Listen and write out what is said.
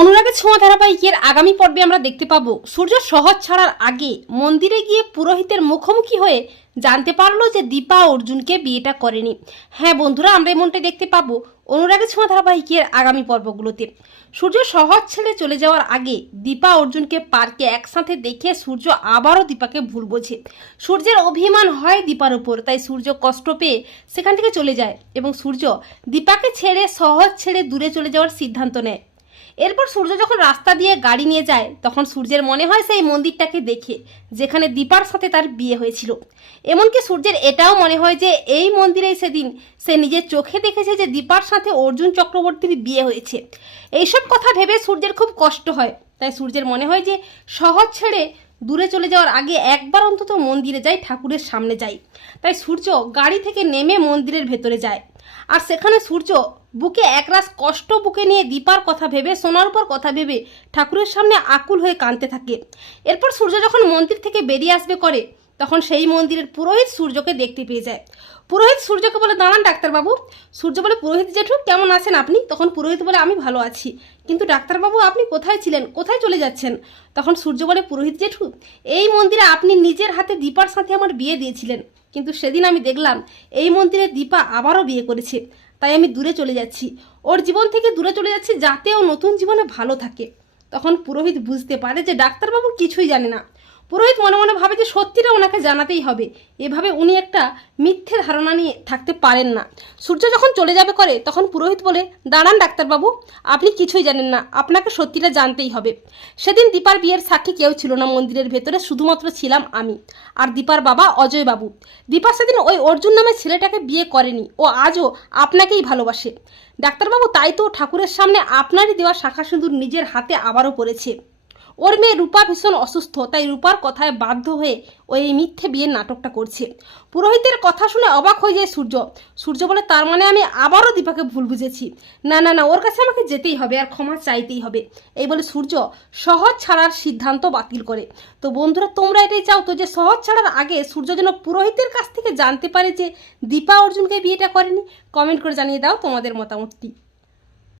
অনুরাগের ছোঁয়া ধারাবাহিকের আগামী পর্বে আমরা দেখতে পাবো সূর্য সহজ ছাড়ার আগে মন্দিরে গিয়ে পুরোহিতের মুখোমুখি হয়ে জানতে পারল যে দীপা অর্জুনকে বিয়েটা করেনি। হ্যাঁ বন্ধুরা, আমরা এমনটাই দেখতে পাবো অনুরাগের ছোঁয়া ধারাবাহিকের আগামী পর্বগুলোতে। সূর্য সহজ ছেড়ে চলে যাওয়ার আগে দীপা অর্জুনকে পার্কে একসাথে দেখে সূর্য আবারও দীপাকে ভুল বোঝে। সূর্যের অভিমান হয় দীপার উপর, তাই সূর্য কষ্ট পেয়ে সেখান থেকে চলে যায় এবং সূর্য দীপাকে ছেড়ে সহজ ছেড়ে দূরে চলে যাওয়ার সিদ্ধান্ত নেয়। এরপর সূর্য যখন রাস্তা দিয়ে গাড়ি নিয়ে যায়, তখন সূর্যের মনে হয় সেই মন্দিরটাকে দেখে, যেখানে দীপার সাথে তার বিয়ে হয়েছিল। এমনকি সূর্যের এটাও মনে হয় যে এই মন্দিরেই সেদিন সে নিজের চোখে দেখেছে যে দীপার সাথে অর্জুন চক্রবর্তীর বিয়ে হয়েছে। এইসব কথা ভেবে সূর্যের খুব কষ্ট হয়। তাই সূর্যের মনে হয় যে শহর ছেড়ে দূরে চলে যাওয়ার আগে একবার অন্তত মন্দিরে যাই, ঠাকুরের সামনে যাই। তাই সূর্য গাড়ি থেকে নেমে মন্দিরের ভেতরে যায়। আর সেখানে সূর্য বুকে একরাশ কষ্ট বুকে নিয়ে দীপার কথা ভেবে, সোনার উপর কথা ভেবে ঠাকুরের সামনে আকুল হয়ে কাঁদতে থাকে। এরপর সূর্য যখন মন্দির থেকে বেরিয়ে আসবে করে, তখন সেই মন্দিরের পুরোহিত সূর্যকে দেখতে পেয়ে যায়। পুরোহিত সূর্যকে বলে, দাঁড়ান ডাক্তারবাবু। সূর্য বলে, পুরোহিত জেঠু, কেমন আছেন আপনি? তখন পুরোহিত বলে, আমি ভালো আছি। কিন্তু ডাক্তারবাবু, আপনি কোথায় ছিলেন? কোথায় চলে যাচ্ছেন? তখন সূর্য বলে, পুরোহিত জেঠু, এই মন্দিরে আপনি নিজের হাতে দীপার সাথে আমার বিয়ে দিয়েছিলেন। কিন্তু সেদিন আমি দেখলাম এই মন্দিরে দীপা আবারও বিয়ে করেছে। তাই আমি দূরে চলে যাচ্ছি। ওর জীবন থেকে দূরে চলে যাচ্ছি যাতে ও নতুন জীবনে ভালো থাকে। তখন পুরোহিত বুঝতে পারে যে ডাক্তারবাবু কিছুই জানে না। পুরোহিত মনে মনে ভাবে যে সত্যিটা ওনাকে জানাতেই হবে। এভাবে উনি একটা মিথ্যে ধারণা নিয়ে থাকতে পারেন না। সূর্য যখন চলে যাবে করে, তখন পুরোহিত বলে, দাঁড়ান ডাক্তারবাবু, আপনি কিছুই জানেন না, আপনাকে সত্যিটা জানতেই হবে। সেদিন দীপার বিয়ের সাক্ষী কেউ ছিল না, মন্দিরের ভেতরে শুধুমাত্র ছিলাম আমি। আর দীপার বাবা অজয় বাবু দীপা সেদিন ওই অর্জুন নামে ছেলেটাকে বিয়ে করেনি, ও আজও আপনাকেই ভালোবাসে। ডাক্তারবাবু, তাই তো ঠাকুরের সামনে আপনারই দেওয়া শাখা সিঁদুর নিজের হাতে আবারও পড়েছে। ওর মেয়ে রূপা ভীষণ অসুস্থ, তাই রূপার কথায় বাধ্য হয়ে ও এই মিথ্যে বিয়ের নাটকটা করছে। পুরোহিতের কথা শুনে অবাক হয়ে যায় সূর্য। সূর্য বলে, তার মানে আমি আবারও দীপাকে ভুল বুঝেছি। না না না, ওর কাছে আমাকে যেতেই হবে আর ক্ষমা চাইতেই হবে। এই বলে সূর্য সহজ ছাড়ার সিদ্ধান্ত বাতিল করে। তো বন্ধুরা, তোমরা এটাই চাও তো যে সহজ ছাড়ার আগে সূর্য যেন পুরোহিতের কাছ থেকে জানতে পারে যে দীপা অর্জুনকে বিয়েটা করেনি? কমেন্ট করে জানিয়ে দাও তোমাদের মতামতটি।